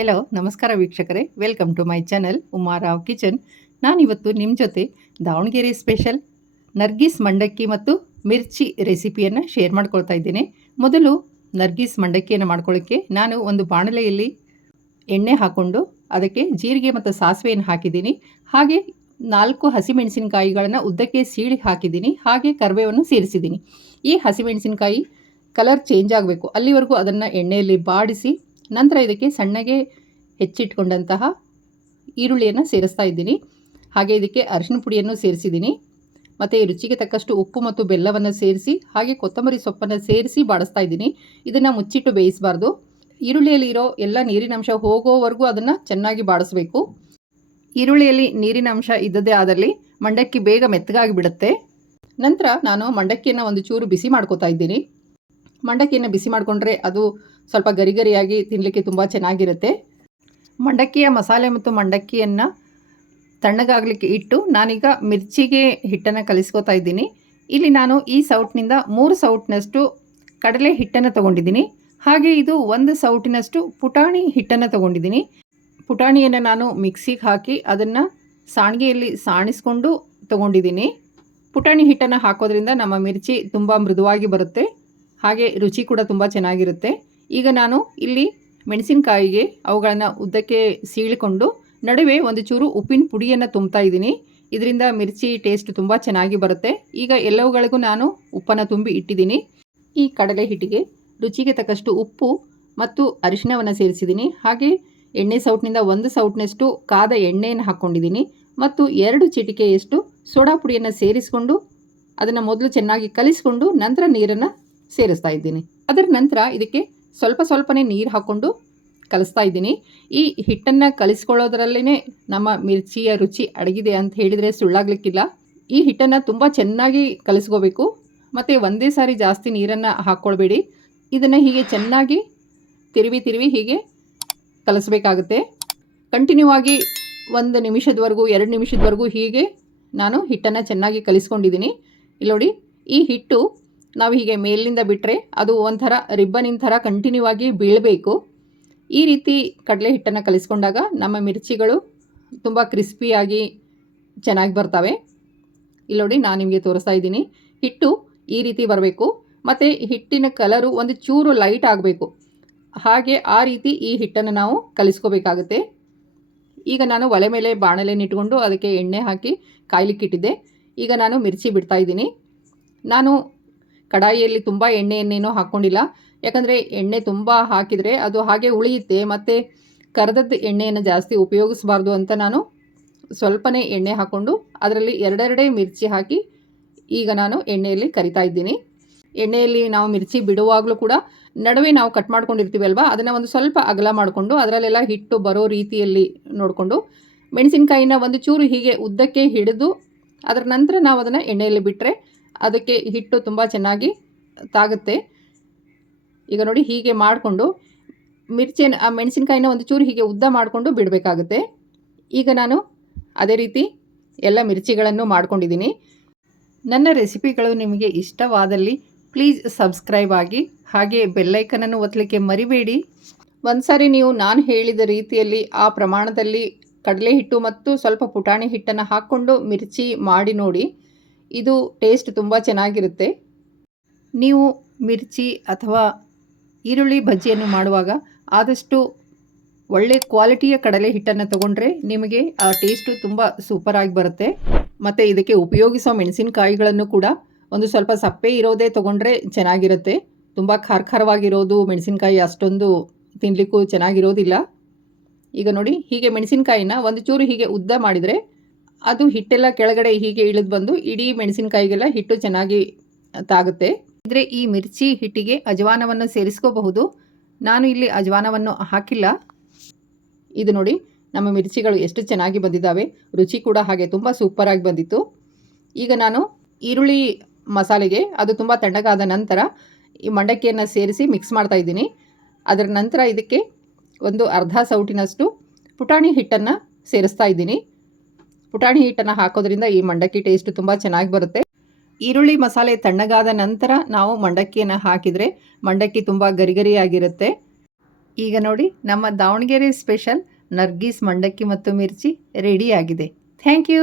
Hello ನಮಸ್ಕಾರ ವೀಕ್ಷಕರೇ. Welcome to my channel Umarao kitchen ನಾನಿವತ್ತು ನಿಮ್ಮ ಜೊತೆ ದಾವಣಗೆರೆ ಸ್ಪೆಷಲ್ ನರ್ಗಿಸ್ ಮಂಡಕ್ಕಿ ಮತ್ತು ಮಿರ್ಚಿ ರೆಸಿಪಿಯನ್ನು ಶೇರ್ ಮಾಡ್ಕೊಳ್ತಾ ಇದ್ದೇನೆ. ಮೊದಲು ನರ್ಗಿಸ್ ಮಂಡಕ್ಕಿಯನ್ನು ಮಾಡ್ಕೊಳ್ಳೋಕ್ಕೆ ನಾನು ಒಂದು ಬಾಣಲೆಯಲ್ಲಿ ಎಣ್ಣೆ ಹಾಕ್ಕೊಂಡು ಅದಕ್ಕೆ ಜೀರಿಗೆ ಮತ್ತು ಸಾಸಿವೆಯನ್ನು ಹಾಕಿದ್ದೀನಿ. ಹಾಗೆ ನಾಲ್ಕು ಹಸಿಮೆಣಸಿನಕಾಯಿಗಳನ್ನು ಉದ್ದಕ್ಕೆ ಸೀಳಿ ಹಾಕಿದ್ದೀನಿ. ಹಾಗೆ ಕರಿಬೇವನ್ನು ಸೇರಿಸಿದ್ದೀನಿ. ಈ ಹಸಿಮೆಣಸಿನಕಾಯಿ ಕಲರ್ ಚೇಂಜ್ ಆಗಬೇಕು. ಅಲ್ಲಿವರೆಗೂ ಅದನ್ನು ಎಣ್ಣೆಯಲ್ಲಿ ಬಾಡಿಸಿ ನಂತರ ಇದಕ್ಕೆ ಸಣ್ಣಗೆ ಹೆಚ್ಚಿಟ್ಕೊಂಡಂತಹ ಈರುಳ್ಳಿಯನ್ನು ಸೇರಿಸ್ತಾ ಇದ್ದೀನಿ. ಹಾಗೆ ಇದಕ್ಕೆ ಅರಿಶಿನ ಪುಡಿಯನ್ನು ಸೇರಿಸಿದ್ದೀನಿ. ಮತ್ತು ರುಚಿಗೆ ತಕ್ಕಷ್ಟು ಉಪ್ಪು ಮತ್ತು ಬೆಲ್ಲವನ್ನು ಸೇರಿಸಿ, ಹಾಗೆ ಕೊತ್ತಂಬರಿ ಸೊಪ್ಪನ್ನು ಸೇರಿಸಿ ಬಾಡಿಸ್ತಾ ಇದ್ದೀನಿ. ಇದನ್ನು ಮುಚ್ಚಿಟ್ಟು ಬೇಯಿಸಬಾರ್ದು. ಈರುಳ್ಳಿಯಲ್ಲಿರೋ ಎಲ್ಲ ನೀರಿನಂಶ ಹೋಗೋವರೆಗೂ ಅದನ್ನು ಚೆನ್ನಾಗಿ ಬಾಡಿಸ್ಬೇಕು. ಈರುಳ್ಳಿಯಲ್ಲಿ ನೀರಿನ ಅಂಶ ಇದ್ದದೇ ಆದಲ್ಲಿ ಮಂಡಕ್ಕಿ ಬೇಗ ಮೆತ್ತಗಾಗಿ ಬಿಡುತ್ತೆ ನಂತರ ನಾನು ಮಂಡಕ್ಕಿಯನ್ನು ಒಂದು ಚೂರು ಬಿಸಿ ಮಾಡ್ಕೋತಾ ಇದ್ದೀನಿ. ಮಂಡಕ್ಕಿಯನ್ನು ಬಿಸಿ ಮಾಡಿಕೊಂಡ್ರೆ ಅದು ಸ್ವಲ್ಪ ಗರಿ ಗರಿಯಾಗಿ ತಿನ್ನಲಿಕ್ಕೆ ತುಂಬ ಚೆನ್ನಾಗಿರುತ್ತೆ. ಮಂಡಕ್ಕಿಯ ಮಸಾಲೆ ಮತ್ತು ಮಂಡಕ್ಕಿಯನ್ನು ತಣ್ಣಗಾಗಲಿಕ್ಕೆ ಇಟ್ಟು ನಾನೀಗ ಮಿರ್ಚಿಗೆ ಹಿಟ್ಟನ್ನು ಕಲಿಸ್ಕೋತಾ ಇದ್ದೀನಿ. ಇಲ್ಲಿ ನಾನು ಈ ಸೌಟ್ನಿಂದ ಮೂರು ಸೌಟ್ನಷ್ಟು ಕಡಲೆ ಹಿಟ್ಟನ್ನು ತೊಗೊಂಡಿದ್ದೀನಿ. ಹಾಗೆ ಇದು ಒಂದು ಸೌಟಿನಷ್ಟು ಪುಟಾಣಿ ಹಿಟ್ಟನ್ನು ತೊಗೊಂಡಿದ್ದೀನಿ. ಪುಟಾಣಿಯನ್ನು ನಾನು ಮಿಕ್ಸಿಗೆ ಹಾಕಿ ಅದನ್ನು ಸಾಣಿಗೆಯಲ್ಲಿ ಸಾಣಿಸ್ಕೊಂಡು ತೊಗೊಂಡಿದ್ದೀನಿ. ಪುಟಾಣಿ ಹಿಟ್ಟನ್ನು ಹಾಕೋದ್ರಿಂದ ನಮ್ಮ ಮಿರ್ಚಿ ತುಂಬ ಮೃದುವಾಗಿ ಬರುತ್ತೆ. ಹಾಗೆ ರುಚಿ ಕೂಡ ತುಂಬ ಚೆನ್ನಾಗಿರುತ್ತೆ. ಈಗ ನಾನು ಇಲ್ಲಿ ಮೆಣಸಿನಕಾಯಿಗೆ ಅವುಗಳನ್ನು ಉದ್ದಕ್ಕೆ ಸೀಳಿಕೊಂಡು ನಡುವೆ ಒಂದು ಚೂರು ಉಪ್ಪಿನ ಪುಡಿಯನ್ನು ತುಂಬ್ತಾ ಇದ್ದೀನಿ. ಇದರಿಂದ ಮಿರ್ಚಿ ಟೇಸ್ಟ್ ತುಂಬ ಚೆನ್ನಾಗಿ ಬರುತ್ತೆ. ಈಗ ಎಲ್ಲವುಗಳಿಗೂ ನಾನು ಉಪ್ಪನ್ನು ತುಂಬಿ ಇಟ್ಟಿದ್ದೀನಿ. ಈ ಕಡಲೆ ಹಿಟ್ಟಿಗೆ ರುಚಿಗೆ ತಕ್ಕಷ್ಟು ಉಪ್ಪು ಮತ್ತು ಅರಿಶಿಣವನ್ನು ಸೇರಿಸಿದ್ದೀನಿ. ಹಾಗೆ ಎಣ್ಣೆ ಸೌಟ್ನಿಂದ ಒಂದು ಸೌಟ್ನಷ್ಟು ಕಾದ ಎಣ್ಣೆಯನ್ನು ಹಾಕ್ಕೊಂಡಿದ್ದೀನಿ. ಮತ್ತು ಎರಡು ಚಿಟಿಕೆಯಷ್ಟು ಸೋಡಾ ಪುಡಿಯನ್ನು ಸೇರಿಸಿಕೊಂಡು ಅದನ್ನು ಮೊದಲು ಚೆನ್ನಾಗಿ ಕಲಿಸ್ಕೊಂಡು ನಂತರ ನೀರನ್ನು ಸೇರಿಸ್ತಾ ಇದ್ದೀನಿ. ಅದರ ನಂತರ ಇದಕ್ಕೆ ಸ್ವಲ್ಪ ಸ್ವಲ್ಪನೇ ನೀರು ಹಾಕ್ಕೊಂಡು ಕಲಿಸ್ತಾ ಇದ್ದೀನಿ. ಈ ಹಿಟ್ಟನ್ನು ಕಲಿಸ್ಕೊಳ್ಳೋದ್ರಲ್ಲೇ ನಮ್ಮ ಮಿರ್ಚಿಯ ರುಚಿ ಅಡಗಿದೆ ಅಂತ ಹೇಳಿದರೆ ಸುಳ್ಳಾಗಲಿಕ್ಕಿಲ್ಲ. ಈ ಹಿಟ್ಟನ್ನು ತುಂಬ ಚೆನ್ನಾಗಿ ಕಲಿಸ್ಕೋಬೇಕು. ಮತ್ತು ಒಂದೇ ಸಾರಿ ಜಾಸ್ತಿ ನೀರನ್ನು ಹಾಕ್ಕೊಳ್ಬೇಡಿ. ಇದನ್ನು ಹೀಗೆ ಚೆನ್ನಾಗಿ ತಿರುವಿ ತಿರುವಿ ಹೀಗೆ ಕಲಿಸ್ಬೇಕಾಗುತ್ತೆ. ಕಂಟಿನ್ಯೂ ಆಗಿ ಒಂದು ನಿಮಿಷದವರೆಗೂ, ಎರಡು ನಿಮಿಷದವರೆಗೂ ಹೀಗೆ ನಾನು ಹಿಟ್ಟನ್ನು ಚೆನ್ನಾಗಿ ಕಲಿಸ್ಕೊಂಡಿದ್ದೀನಿ. ಇಲ್ಲಿ ನೋಡಿ ಈ ಹಿಟ್ಟು ನಾವು ಹೀಗೆ ಮೇಲಿನಿಂದ ಬಿಟ್ಟರೆ ಅದು ಒಂಥರ ರಿಬ್ಬನಿನ ಥರ ಕಂಟಿನ್ಯೂ ಆಗಿ ಬೀಳಬೇಕು. ಈ ರೀತಿ ಕಡಲೆ ಹಿಟ್ಟನ್ನು ಕಲಿಸ್ಕೊಂಡಾಗ ನಮ್ಮ ಮಿರ್ಚಿಗಳು ತುಂಬ ಕ್ರಿಸ್ಪಿಯಾಗಿ ಚೆನ್ನಾಗಿ ಬರ್ತವೆ. ಇಲ್ಲಿ ನೋಡಿ ನಾನು ನಿಮಗೆ ತೋರಿಸ್ತಾ ಇದ್ದೀನಿ. ಹಿಟ್ಟು ಈ ರೀತಿ ಬರಬೇಕು. ಮತ್ತು ಹಿಟ್ಟಿನ ಕಲರು ಒಂದು ಚೂರು ಲೈಟ್ ಆಗಬೇಕು. ಹಾಗೆ ಆ ರೀತಿ ಈ ಹಿಟ್ಟನ್ನು ನಾವು ಕಲಿಸ್ಕೋಬೇಕಾಗುತ್ತೆ. ಈಗ ನಾನು ಒಲೆ ಮೇಲೆ ಬಾಣಲೆಯನ್ನು ಇಟ್ಕೊಂಡು ಅದಕ್ಕೆ ಎಣ್ಣೆ ಹಾಕಿ ಕಾಯ್ಲಿಕ್ಕಿಟ್ಟಿದ್ದೆ. ಈಗ ನಾನು ಮಿರ್ಚಿ ಬಿಡ್ತಾ ಇದ್ದೀನಿ. ನಾನು ಕಡಾಯಿಯಲ್ಲಿ ತುಂಬ ಎಣ್ಣೆಯನ್ನೇನೂ ಹಾಕ್ಕೊಂಡಿಲ್ಲ ಯಾಕಂದರೆ ಎಣ್ಣೆ ತುಂಬ ಹಾಕಿದರೆ ಅದು ಹಾಗೆ ಉಳಿಯುತ್ತೆ, ಮತ್ತು ಕರೆದದ್ದು ಎಣ್ಣೆಯನ್ನು ಜಾಸ್ತಿ ಉಪಯೋಗಿಸಬಾರ್ದು ಅಂತ ನಾನು ಸ್ವಲ್ಪನೇ ಎಣ್ಣೆ ಹಾಕ್ಕೊಂಡು ಅದರಲ್ಲಿ ಎರಡೆರಡೇ ಮಿರ್ಚಿ ಹಾಕಿ ಈಗ ನಾನು ಎಣ್ಣೆಯಲ್ಲಿ ಕರಿತಾ ಇದ್ದೀನಿ. ಎಣ್ಣೆಯಲ್ಲಿ ನಾವು ಮಿರ್ಚಿ ಬಿಡುವಾಗಲೂ ಕೂಡ ನಡುವೆ ನಾವು ಕಟ್ ಮಾಡ್ಕೊಂಡಿರ್ತೀವಿ ಅಲ್ವಾ? ಅದನ್ನು ಒಂದು ಸ್ವಲ್ಪ ಅಗಲ ಮಾಡಿಕೊಂಡು ಅದರಲ್ಲೆಲ್ಲ ಹಿಟ್ಟು ಬರೋ ರೀತಿಯಲ್ಲಿ ನೋಡಿಕೊಂಡು ಮೆಣಸಿನ್ಕಾಯಿನ ಒಂದು ಚೂರು ಹೀಗೆ ಉದ್ದಕ್ಕೆ ಹಿಡಿದು ಅದರ ನಂತರ ನಾವು ಅದನ್ನು ಎಣ್ಣೆಯಲ್ಲಿ ಬಿಟ್ಟರೆ ಅದಕ್ಕೆ ಹಿಟ್ಟು ತುಂಬ ಚೆನ್ನಾಗಿ ತಾಗುತ್ತೆ. ಈಗ ನೋಡಿ ಹೀಗೆ ಮಾಡಿಕೊಂಡು ಮಿರ್ಚಿನ, ಆ ಮೆಣಸಿನ್ಕಾಯಿನ ಒಂದು ಚೂರು ಹೀಗೆ ಉದ್ದ ಮಾಡಿಕೊಂಡು ಬಿಡಬೇಕಾಗುತ್ತೆ. ಈಗ ನಾನು ಅದೇ ರೀತಿ ಎಲ್ಲ ಮಿರ್ಚಿಗಳನ್ನು ಮಾಡ್ಕೊಂಡಿದ್ದೀನಿ. ನನ್ನ ರೆಸಿಪಿಗಳು ನಿಮಗೆ ಇಷ್ಟವಾದಲ್ಲಿ ಪ್ಲೀಸ್ ಸಬ್ಸ್ಕ್ರೈಬ್ ಆಗಿ ಹಾಗೆ ಬೆಲ್ಲೈಕನನ್ನು ಒತ್ತಲಿಕ್ಕೆ ಮರಿಬೇಡಿ. ಒಂದು ಸಾರಿ ನೀವು ನಾನು ಹೇಳಿದ ರೀತಿಯಲ್ಲಿ ಆ ಪ್ರಮಾಣದಲ್ಲಿ ಕಡಲೆ ಹಿಟ್ಟು ಮತ್ತು ಸ್ವಲ್ಪ ಪುಟಾಣಿ ಹಿಟ್ಟನ್ನು ಹಾಕ್ಕೊಂಡು ಮಿರ್ಚಿ ಮಾಡಿ ನೋಡಿ. ಇದು ಟೇಸ್ಟ್ ತುಂಬ ಚೆನ್ನಾಗಿರುತ್ತೆ. ನೀವು ಮಿರ್ಚಿ ಅಥವಾ ಈರುಳ್ಳಿ ಬಜ್ಜಿಯನ್ನು ಮಾಡುವಾಗ ಆದಷ್ಟು ಒಳ್ಳೆ ಕ್ವಾಲಿಟಿಯ ಕಡಲೆ ಹಿಟ್ಟನ್ನು ತಗೊಂಡ್ರೆ ನಿಮಗೆ ಆ ಟೇಸ್ಟು ತುಂಬ ಸೂಪರಾಗಿ ಬರುತ್ತೆ. ಮತ್ತು ಇದಕ್ಕೆ ಉಪಯೋಗಿಸೋ ಮೆಣಸಿನಕಾಯಿಗಳನ್ನು ಕೂಡ ಒಂದು ಸ್ವಲ್ಪ ಸಪ್ಪೆ ಇರೋದೇ ತೊಗೊಂಡ್ರೆ ಚೆನ್ನಾಗಿರುತ್ತೆ. ತುಂಬ ಖಾರ ಖಾರವಾಗಿರೋದು ಮೆಣಸಿನ್ಕಾಯಿ ಅಷ್ಟೊಂದು ತಿನ್ನಲಿಕ್ಕೂ ಚೆನ್ನಾಗಿರೋದಿಲ್ಲ. ಈಗ ನೋಡಿ ಹೀಗೆ ಮೆಣಸಿನಕಾಯಿನ ಒಂದು ಚೂರು ಹೀಗೆ ಉದ್ದ ಮಾಡಿದರೆ ಅದು ಹಿಟ್ಟೆಲ್ಲ ಕೆಳಗಡೆ ಹೀಗೆ ಇಳಿದು ಬಂದು ಇಡೀ ಮೆಣಸಿನಕಾಯಿಗೆಲ್ಲ ಹಿಟ್ಟು ಚೆನ್ನಾಗಿ ತಾಗುತ್ತೆ. ಇದ್ರೆ ಈ ಮಿರ್ಚಿ ಹಿಟ್ಟಿಗೆ ಅಜವಾನವನ್ನು ಸೇರಿಸ್ಕೋಬಹುದು. ನಾನು ಇಲ್ಲಿ ಅಜವಾನವನ್ನು ಹಾಕಿಲ್ಲ. ಇದು ನೋಡಿ, ನಮ್ಮ ಮಿರ್ಚಿಗಳು ಎಷ್ಟು ಚೆನ್ನಾಗಿ ಬಂದಿದ್ದಾವೆ. ರುಚಿ ಕೂಡ ಹಾಗೆ ತುಂಬ ಸೂಪರಾಗಿ ಬಂದಿತ್ತು. ಈಗ ನಾನು ಈರುಳ್ಳಿ ಮಸಾಲೆಗೆ, ಅದು ತುಂಬ ತಣ್ಣಗಾದ ನಂತರ ಈ ಮಂಡಕ್ಕಿಯನ್ನು ಸೇರಿಸಿ ಮಿಕ್ಸ್ ಮಾಡ್ತಾ ಇದ್ದೀನಿ. ಅದರ ನಂತರ ಇದಕ್ಕೆ ಒಂದು ಅರ್ಧ ಸೌಟಿನಷ್ಟು ಪುಟಾಣಿ ಹಿಟ್ಟನ್ನು ಸೇರಿಸ್ತಾ ಇದ್ದೀನಿ. ಪುಟಾಣಿ ಹಿಟ್ಟನ್ನು ಹಾಕೋದ್ರಿಂದ ಈ ಮಂಡಕ್ಕಿ ಟೇಸ್ಟ್ ತುಂಬ ಚೆನ್ನಾಗಿ ಬರುತ್ತೆ. ಈರುಳ್ಳಿ ಮಸಾಲೆ ತಣ್ಣಗಾದ ನಂತರ ನಾವು ಮಂಡಕ್ಕಿಯನ್ನು ಹಾಕಿದರೆ ಮಂಡಕ್ಕಿ ತುಂಬ ಗರಿಗರಿಯಾಗಿರುತ್ತೆ. ಈಗ ನೋಡಿ ನಮ್ಮ ದಾವಣಗೆರೆ ಸ್ಪೆಷಲ್ ನರ್ಗೀಸ್ ಮಂಡಕ್ಕಿ ಮತ್ತು ಮಿರ್ಚಿ ರೆಡಿ ಆಗಿದೆ. Thank you